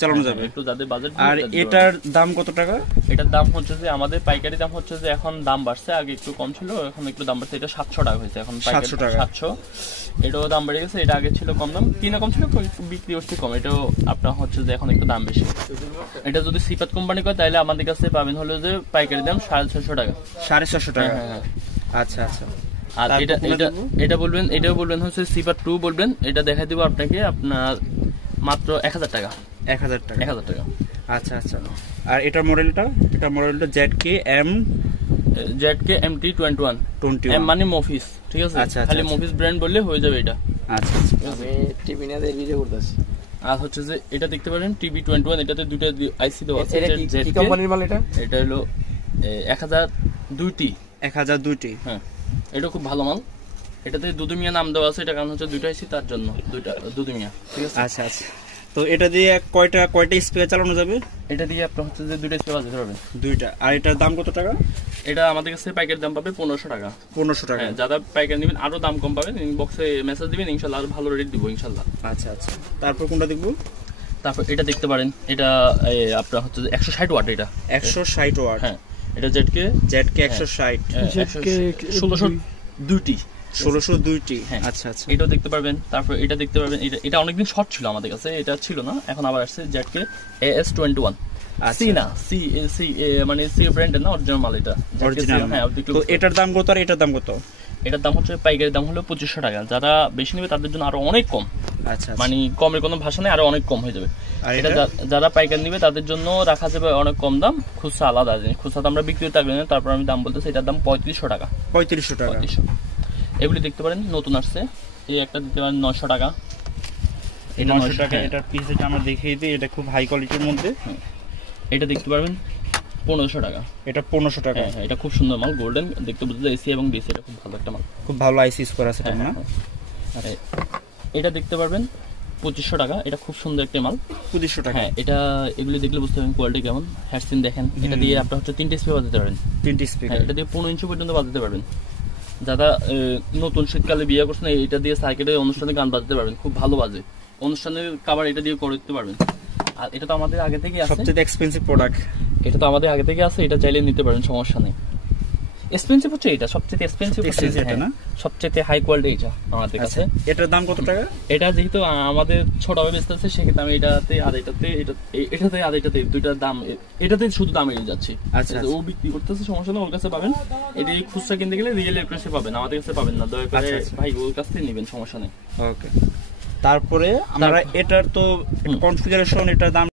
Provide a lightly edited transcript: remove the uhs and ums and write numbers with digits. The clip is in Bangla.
চালানো যাবে একটু যাদের বাজেট। আর এটার দাম কত টাকা? এটার দাম হচ্ছে যে আমাদের পাইকারি দাম হচ্ছে যে এখন দাম বাড়ছে, আগে একটু কম ছিল, এখন একটু দাম বাড়ছে। এটা 700 টাকা হয়েছে এখন, 700 টাকা। 700। এটাও দাম বেড়ে গেছে। এটা আগে ছিল কম দাম, কিনা কম ছিল, বিক্রি হচ্ছে কম। এটাও আপনার হচ্ছে যে এখন একটু দাম বেশি। এটা যদি সিপাত কোম্পানি করে তাহলে আমাদের কাছে পাবেন হলো যে পাইকারি দাম 650 টাকা। 650 টাকা। হ্যাঁ। আচ্ছা আচ্ছা। আর এটা বলবেন, এটাও বলবেন হচ্ছে সিপাত 2 বলবেন। এটা দেখাই দিব আপনাকে, আপনার মাত্র 1000 টাকা। 1000 টাকা। 1000 টাকা। আচ্ছা আচ্ছা। আর এটার মডেলটা ZK MT21 মানে মফিস, ঠিক আছে? আচ্ছা, খালি মফিস ব্র্যান্ড বললে হয়ে যাবে এটা। আচ্ছা আচ্ছা। আমি টিভি নিয়ে ভিডিও করতেছি। আর হচ্ছে যে এটা দেখতে পারেন TB21, এটাতে দুটো আইসি দেওয়া আছে। এটা কি কোম্পানির মাল? এটা হলো 1002টি। 1002টি। হ্যাঁ, এটা খুব ভালো মাল। এটাতে দুদুমিয়া নাম দেওয়া আছে, এটা কারণ হচ্ছে দুটো আইসি, তার জন্য দুইটা দুদুমিয়া, ঠিক আছে? আচ্ছা আচ্ছা। তো এটা দিয়ে কয়টা স্পিকার চালানো যাবে? এটা দিয়ে আপনার হচ্ছে যে দুটো স্পিকার বাজাতে পারবেন। দুইটা। আর এটার দাম কত টাকা? এটা আমাদের কাছে পাইকারি দাম পাবে 1500 টাকা। 1500 টাকা। হ্যাঁ, যারা পাইকারি নেবেন আরো দাম কম পাবেন। ইনবক্সে মেসেজ দিবেন, ইনশাআল্লাহ আরো ভালো রেট দিব ইনশাআল্লাহ। আচ্ছা আচ্ছা। তারপর কোনটা দেখবো? তারপর এটা দেখতে পারেন, এটা আপনার হচ্ছে যে 160 ওয়াট। এটা 160 ওয়াট। হ্যাঁ, এটা ZK 160। ZK 1602টি। 1602টি। আচ্ছা আচ্ছা। এটাও দেখতে পারবেন। তারপর এটা দেখতে পারবেন, এটা অনেকদিন শর্ট ছিল আমাদের কাছে, এটা ছিল না, এখন আবার আসছে ZK AS21। সি না, সি মানে সি ব্র্যান্ডের না, অরিজিনাল মাল এটা। অরিজিনাল। হ্যাঁ। তো এটার দাম কত আর এটার দাম কত? এটার দাম হচ্ছে পাইকারি দাম হলো 2500 টাকা। যারা বেশি নেবে তাদের জন্য আরো অনেক কম। আচ্ছা। মানে কমের কোনো ভাষা নেই, আরো অনেক কম হয়ে যাবে। এটা যারা পাইকারি নেবে তাদের জন্য রাখা যাবে অনেক কম দাম। খুচরা আলাদা জিনিস, খুচরা আমরা বিক্রি করতে পারবেন। তারপর আমি দাম বলতেছি, এটার দাম 3500 টাকা। 3500 টাকা। 3500। এগুলি দেখতে পারেন নতুন আসছে, এই একটা দিতে পারেন 900 টাকা। এটা 900 টাকা। এটার পিসটা আমরা দেখিয়ে দিই, এটা খুব হাই কোয়ালিটির মধ্যে। এটা দেখতে পারবেন 1500 টাকা। এটা 1500 টাকা। হ্যাঁ, এটা খুব সুন্দর মাল, গোল্ডেন দেখতে বুঝতে, এসি এবং ডিসি, এটা খুব ভালো একটা মাল। খুব ভালো আইসি স্কোর আছে না? এটা দেখতে পারবেন 2500 টাকা। এটা খুব সুন্দর একটা মাল। 2500 টাকা। হ্যাঁ, এটা এগুলি দেখলে বুঝতে পারবেন কোয়ালিটি কেমন। হেডসিন দেখেন, এটা দিয়ে আপনার হচ্ছে 3টে স্পিকার বাজাতে পারবেন। 3টে স্পিকার। এটা দিয়ে 15 ইঞ্চি পর্যন্ত বাজাতে পারবেন। যারা নতুন শীতকালে বিয়ে করছেন, এটা দিয়ে সার্কিটে অনুষ্ঠানে গান বাজাতে পারবেন, খুব ভালো বাজে। অনুষ্ঠানের খাবার এটা দিয়ে করে দিতে পারবেন। আর এটা তো আমাদের আগে থেকে আছে, সবচেয়ে এক্সপেন্সিভ প্রোডাক্ট। এটা তো আমাদের আগে থেকে আছে, এটা চাইলে নিতে পারেন, সমস্যা নেই। এক্সপেন্সিভ হচ্ছে এটা, সবচেয়ে এক্সপেন্সিভ এটা না, সবচেয়ে হাই কোয়ালিটি এটা আমাদের কাছে। এটার দাম কত টাকা? এটা যেহেতু আমাদের ছোট ভাবে বেচতে আছে, সেক্ষেত্রে আমি এটাতে আর এটাতে দুইটার দাম, এটাতে শুধু দাম এড়িয়ে যাচ্ছে। আচ্ছা। ও বিক্রি করতেছে, সমস্যা নেই, ওর কাছে পাবেন। এটা খুচরা কিনতে গেলে রিয়েল প্রাইসে পাবেন, আমাদের কাছে পাবেন না। দয়া করে ভাই ওর কাছ থেকে নেবেন, সমস্যা নেই। ওকে। তারপরে আমরা এটার তো কনফিগারেশন, এটার দাম